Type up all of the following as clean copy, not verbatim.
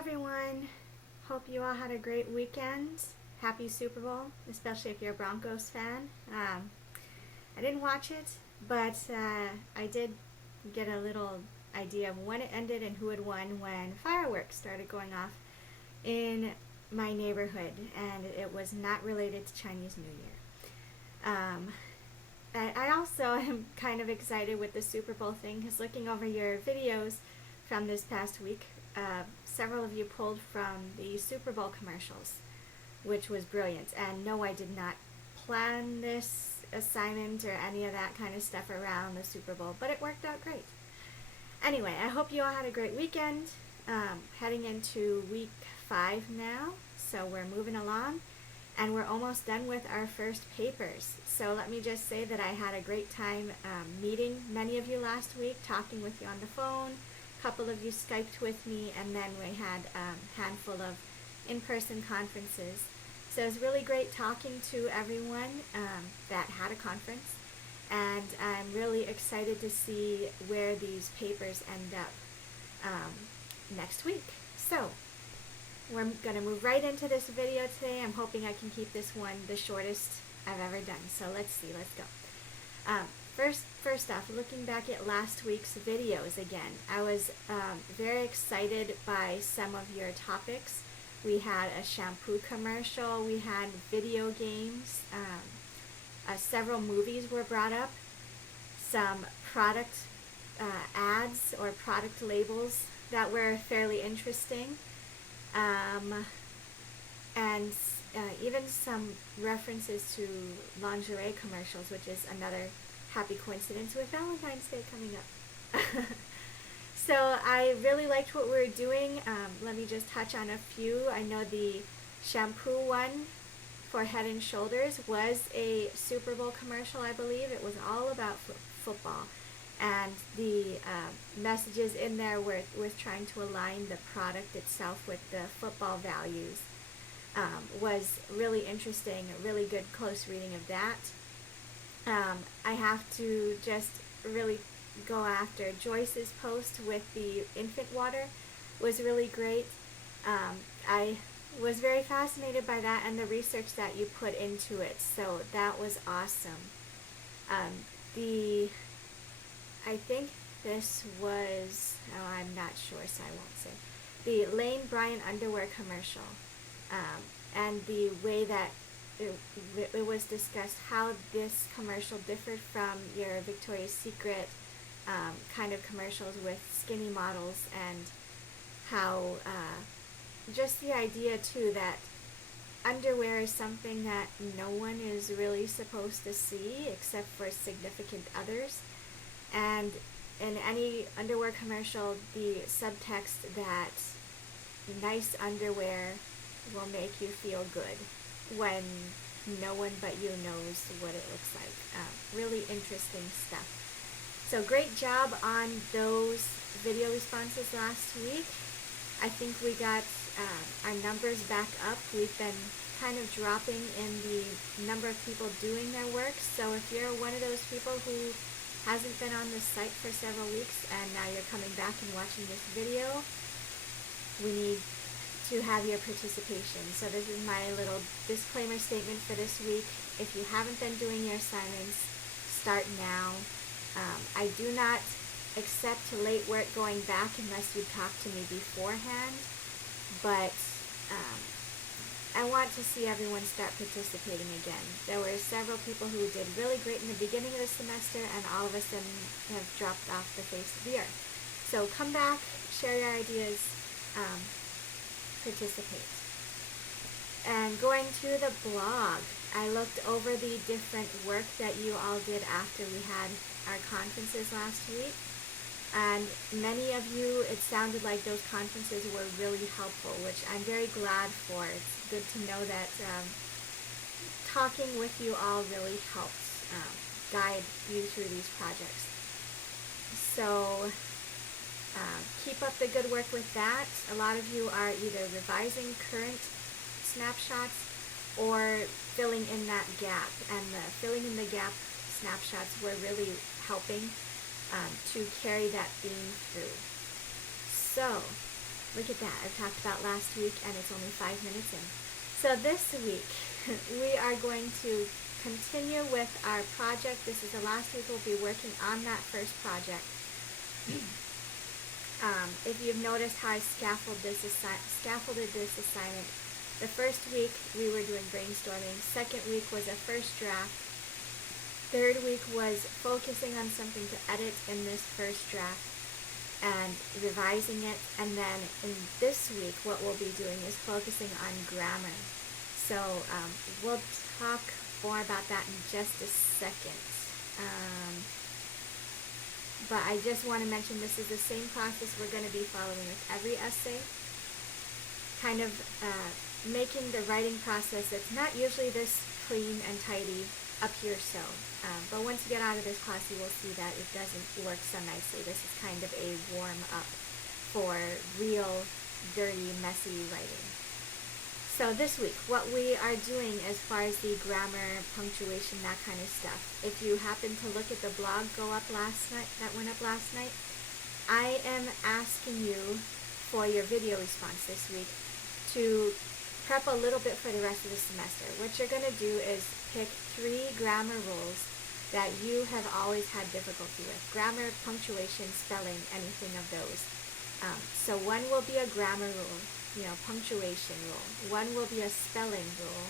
everyone. Hope you all had a great weekend. Happy Super Bowl, especially if you're a Broncos fan. I didn't watch it, but I did get a little idea of when it ended and who had won when fireworks started going off in my neighborhood, and it was not related to Chinese New Year. I also am kind of excited with the Super Bowl thing because looking over your videos from this past week, several of you pulled from the Super Bowl commercials, which was brilliant. And no, I did not plan this assignment or any of that kind of stuff around the Super Bowl, but it worked out great. Anyway, I hope you all had a great weekend. Heading into week 5 now, so we're moving along. And we're almost done with our first papers. So let me just say that I had a great time meeting many of you last week, talking with you on the phone. A couple of you Skyped with me, and then we had a handful of in-person conferences. So it was really great talking to everyone that had a conference. And I'm really excited to see where these papers end up next week. So we're going to move right into this video today. I'm hoping I can keep this one the shortest I've ever done. So let's see, let's go. First off, looking back at last week's videos again, I was very excited by some of your topics. We had a shampoo commercial, we had video games, several movies were brought up, some product ads or product labels that were fairly interesting. And even some references to lingerie commercials, which is another happy coincidence with Valentine's Day coming up. So I really liked what we were doing. Let me just touch on a few. I know the shampoo one for Head and Shoulders was a Super Bowl commercial, I believe. It was all about football. And the messages in there were trying to align the product itself with the football values. Was really interesting, a really good close reading of that. I have to just really go after Joyce's post with the infant water. Was really great. I was very fascinated by that and the research that you put into it, so that was awesome. I think this was, I'm not sure, so I won't say, the Lane Bryant underwear commercial, and the way that it was discussed how this commercial differed from your Victoria's Secret kind of commercials with skinny models, and how just the idea too that underwear is something that no one is really supposed to see except for significant others. And in any underwear commercial, the subtext that nice underwear will make you feel good when no one but you knows what it looks like. Really interesting stuff. So great job on those video responses last week. I think we got our numbers back up. We've been kind of dropping in the number of people doing their work. So if you're one of those people who hasn't been on the site for several weeks and now you're coming back and watching this video, we need to have your participation. So this is my little disclaimer statement for this week. If you haven't been doing your assignments, start now. I do not accept late work going back unless you talk to me beforehand, but I want to see everyone start participating again. There were several people who did really great in the beginning of the semester, and all of a sudden have dropped off the face of the earth. So come back, share your ideas, participate. And going to the blog, I looked over the different work that you all did after we had our conferences last week. And many of you, it sounded like those conferences were really helpful, which I'm very glad for. It's good to know that talking with you all really helps guide you through these projects. So keep up the good work with that. A lot of you are either revising current snapshots or filling in that gap, and the filling in the gap snapshots were really helping to carry that theme through. So Look at that. I talked about last week and it's only 5 minutes in. So this week, we are going to continue with our project. This is the last week we'll be working on that first project. If you've noticed how I scaffolded this assignment, the first week we were doing brainstorming. Second week was a first draft. Third week was focusing on something to edit in this first draft and revising it. And then in this week, what we'll be doing is focusing on grammar. So we'll talk more about that in just a second. But I just want to mention this is the same process we're going to be following with every essay. Kind of making the writing process that's not usually this clean and tidy appear so. But once you get out of this class, you will see that it doesn't work so nicely. This is kind of a warm-up for real, dirty, messy writing. So this week, what we are doing as far as the grammar, punctuation, that kind of stuff. If you happen to look at the blog that went up last night, I am asking you for your video response this week to prep a little bit for the rest of the semester. What you're going to do is pick 3 grammar rules that you have always had difficulty with. Grammar, punctuation, spelling, anything of those. So one will be a grammar rule, punctuation rule. One will be a spelling rule,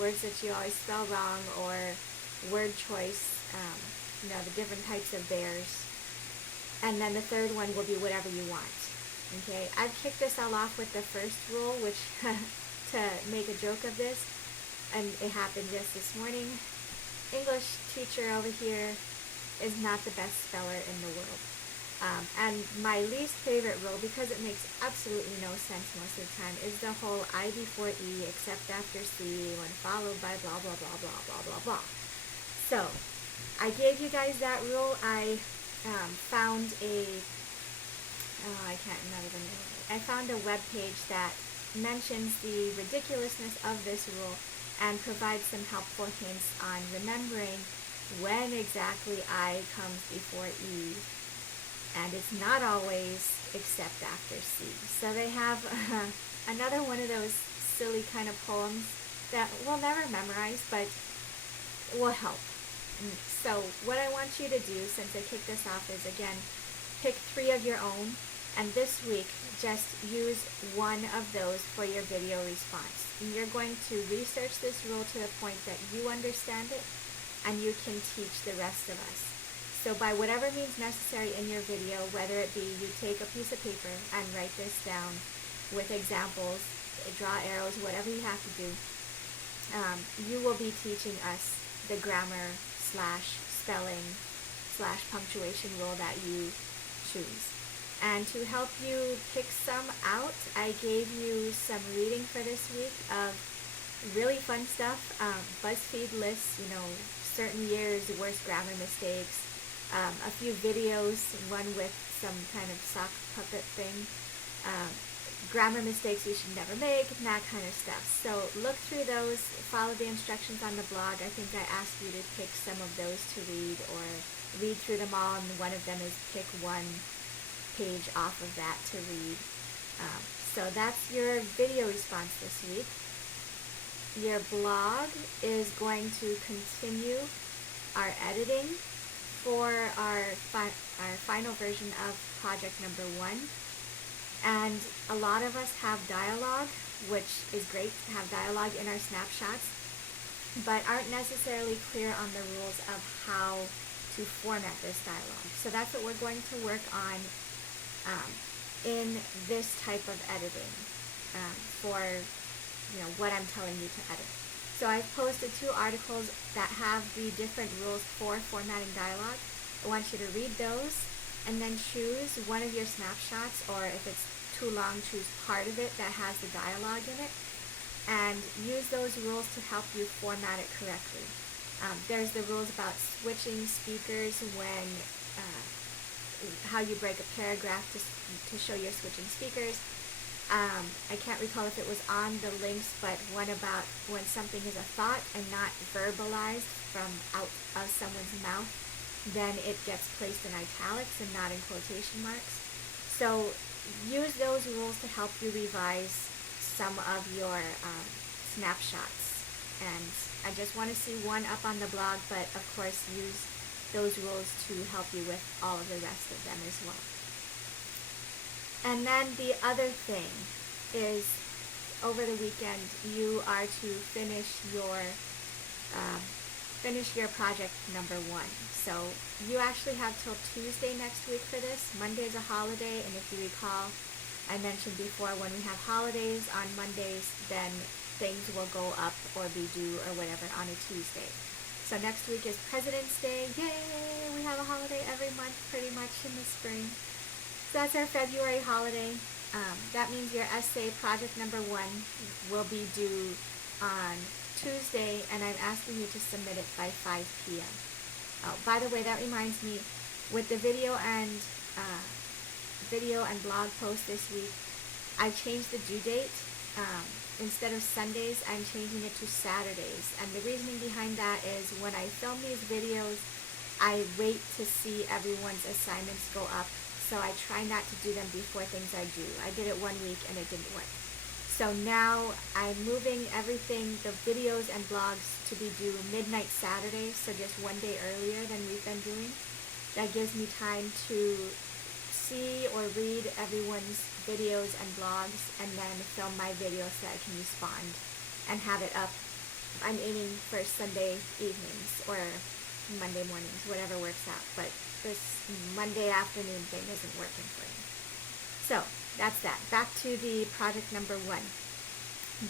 words that you always spell wrong, or word choice, the different types of bears. And then the third one will be whatever you want. Okay, I've kicked this all off with the first rule, which to make a joke of this, and it happened just this morning. English teacher over here is not the best speller in the world. And my least favorite rule, because it makes absolutely no sense most of the time, is the whole I before E except after C when followed by blah, blah, blah, blah, blah, blah, blah. So, I gave you guys that rule. I found I can't remember the name of it. I found a web page that mentions the ridiculousness of this rule and provides some helpful hints on remembering when exactly I comes before E. And it's not always except after C. So they have another one of those silly kind of poems that we'll never memorize, but will help. So what I want you to do, since I kicked this off, is again, pick 3 of your own, and this week just use one of those for your video response. And you're going to research this rule to the point that you understand it, and you can teach the rest of us. So by whatever means necessary in your video, whether it be you take a piece of paper and write this down with examples, draw arrows, whatever you have to do, you will be teaching us the grammar / spelling / punctuation rule that you choose. And to help you pick some out, I gave you some reading for this week of really fun stuff, BuzzFeed lists, certain years, worst grammar mistakes, a few videos, one with some kind of sock puppet thing, grammar mistakes you should never make, and that kind of stuff. So look through those, follow the instructions on the blog. I think I asked you to pick some of those to read, or read through them all, and one of them is pick one page off of that to read. So that's your video response this week. Your blog is going to continue our editing for our final version of project number 1. And a lot of us have dialogue, which is great to have dialogue in our snapshots, but aren't necessarily clear on the rules of how to format this dialogue. So that's what we're going to work on in this type of editing for what I'm telling you to edit. So I've posted 2 articles that have the different rules for formatting dialogue. I want you to read those and then choose one of your snapshots, or if it's too long, choose part of it that has the dialogue in it, and use those rules to help you format it correctly. There's the rules about switching speakers when, how you break a paragraph to show you're switching speakers. I can't recall if it was on the links, but one about when something is a thought and not verbalized from out of someone's mouth, then it gets placed in italics and not in quotation marks. So use those rules to help you revise some of your snapshots. And I just want to see one up on the blog, but of course use those rules to help you with all of the rest of them as well. And then the other thing is, over the weekend, you are to finish your project number 1. So you actually have till Tuesday next week for this. Monday is a holiday, and if you recall, I mentioned before, when we have holidays on Mondays, then things will go up or be due or whatever on a Tuesday. So next week is President's Day. Yay! We have a holiday every month pretty much in the spring. So that's our February holiday. That means your essay project number 1 will be due on Tuesday, and I'm asking you to submit it by 5 p.m. Oh, by the way, that reminds me, with the video and blog post this week, I changed the due date. Instead of Sundays, I'm changing it to Saturdays. And the reasoning behind that is, when I film these videos, I wait to see everyone's assignments go up. So I try not to do them before things are due. I did it one week and it didn't work. So now I'm moving everything, the videos and blogs, to be due midnight Saturday, so just one day earlier than we've been doing. That gives me time to see or read everyone's videos and blogs, and then film my video so I can respond and have it up. I'm aiming for Sunday evenings or Monday mornings, whatever works out, but this Monday afternoon thing isn't working for me. So that's that. Back to the project number 1.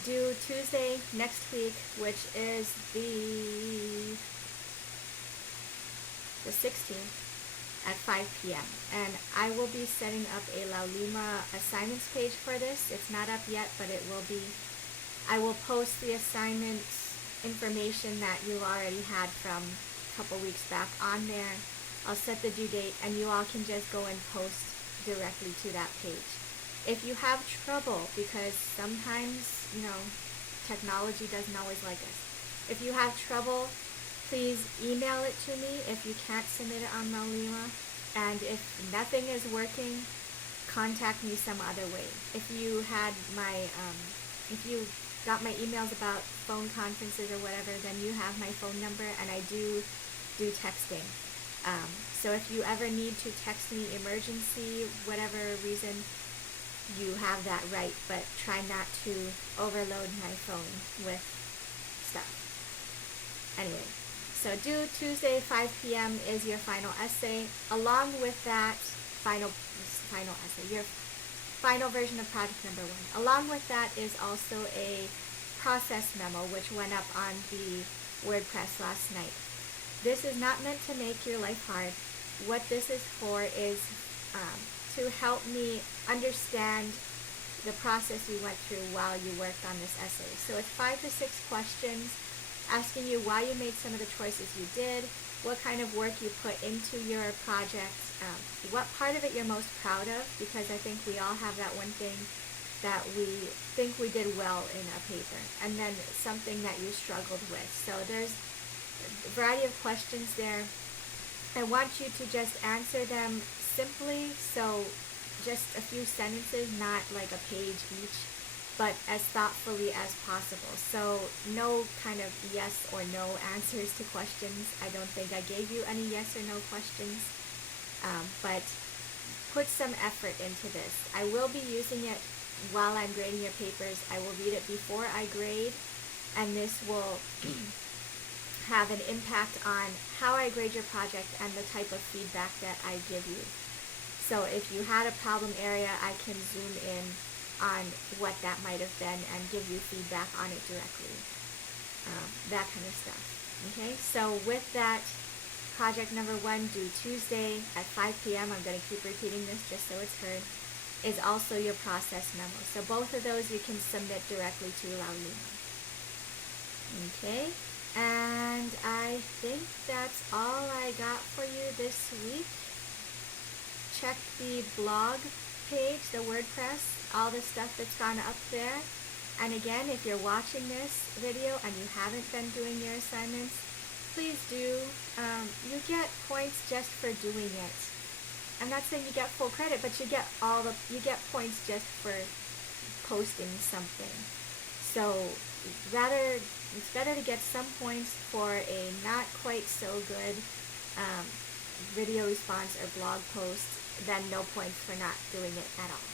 Due Tuesday next week, which is the 16th at 5 p.m. And I will be setting up a Laulima assignments page for this. It's not up yet, but it will be. I will post the assignments information that you already had from a couple weeks back on there. I'll set the due date, and you all can just go and post directly to that page. If you have trouble, because sometimes, technology doesn't always like us. If you have trouble, please email it to me if you can't submit it on Laulima. And if nothing is working, contact me some other way. If you got my emails about phone conferences or whatever, then you have my phone number, and I do texting. So if you ever need to text me emergency, whatever reason, you have that right, but try not to overload my phone with stuff. Anyway, so due Tuesday 5 p.m. is your final essay. Along with that final essay, your final version of project number 1. Along with that is also a process memo, which went up on the WordPress last night. This is not meant to make your life hard. What this is for is to help me understand the process you went through while you worked on this essay. So it's 5 to 6 questions asking you why you made some of the choices you did, what kind of work you put into your project, what part of it you're most proud of, because I think we all have that one thing that we think we did well in a paper, and then something that you struggled with. So there's a variety of questions there. I want you to just answer them simply, so just a few sentences, not like a page each, but as thoughtfully as possible. So no kind of yes or no answers to questions. I don't think I gave you any yes or no questions, but put some effort into this. I will be using it while I'm grading your papers. I will read it before I grade, and this will have an impact on how I grade your project and the type of feedback that I give you. So if you had a problem area, I can zoom in on what that might have been and give you feedback on it directly. That kind of stuff. Okay, so with that, project number 1 due Tuesday at 5 p.m., I'm going to keep repeating this just so it's heard, is also your process memo. So both of those you can submit directly to Laulima. Okay, and I think that's all I got for you this week. Check the blog page, the WordPress, all the stuff that's gone up there. And again, if you're watching this video and you haven't been doing your assignments, please do. You get points just for doing it. I'm not saying you get full credit, but you get points just for posting something. So it's better to get some points for a not quite so good video response or blog post than no points for not doing it at all.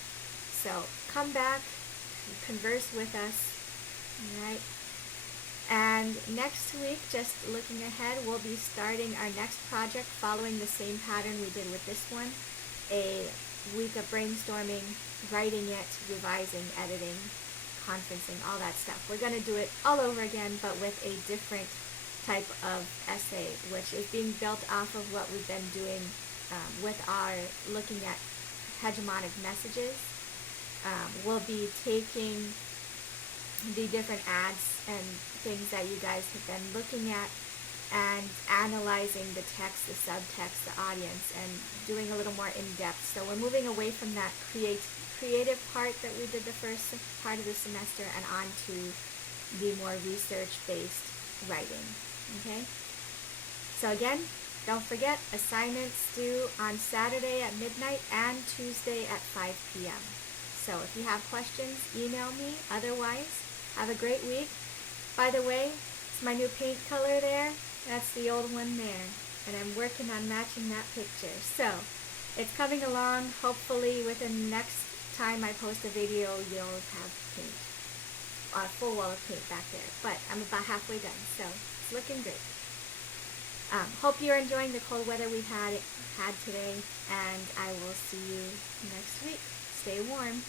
So come back, converse with us, all right? And next week, just looking ahead, we'll be starting our next project following the same pattern we did with this one. A week of brainstorming, writing it, revising, editing, conferencing, all that stuff. We're going to do it all over again, but with a different type of essay, which is being built off of what we've been doing with our looking at hegemonic messages. We'll be taking the different ads and things that you guys have been looking at and analyzing the text, the subtext, the audience, and doing a little more in-depth. So we're moving away from that creative part that we did the first part of the semester and on to the more research-based writing. Okay? So again, don't forget, assignments due on Saturday at midnight and Tuesday at 5 p.m. So if you have questions, email me. Otherwise, have a great week. By the way, it's my new paint color there. That's the old one there. And I'm working on matching that picture. So it's coming along. Hopefully within the next time I post a video, you'll have paint. A full wall of paint back there. But I'm about halfway done. So it's looking good. Hope you're enjoying the cold weather we've had today. And I will see you next week. Stay warm.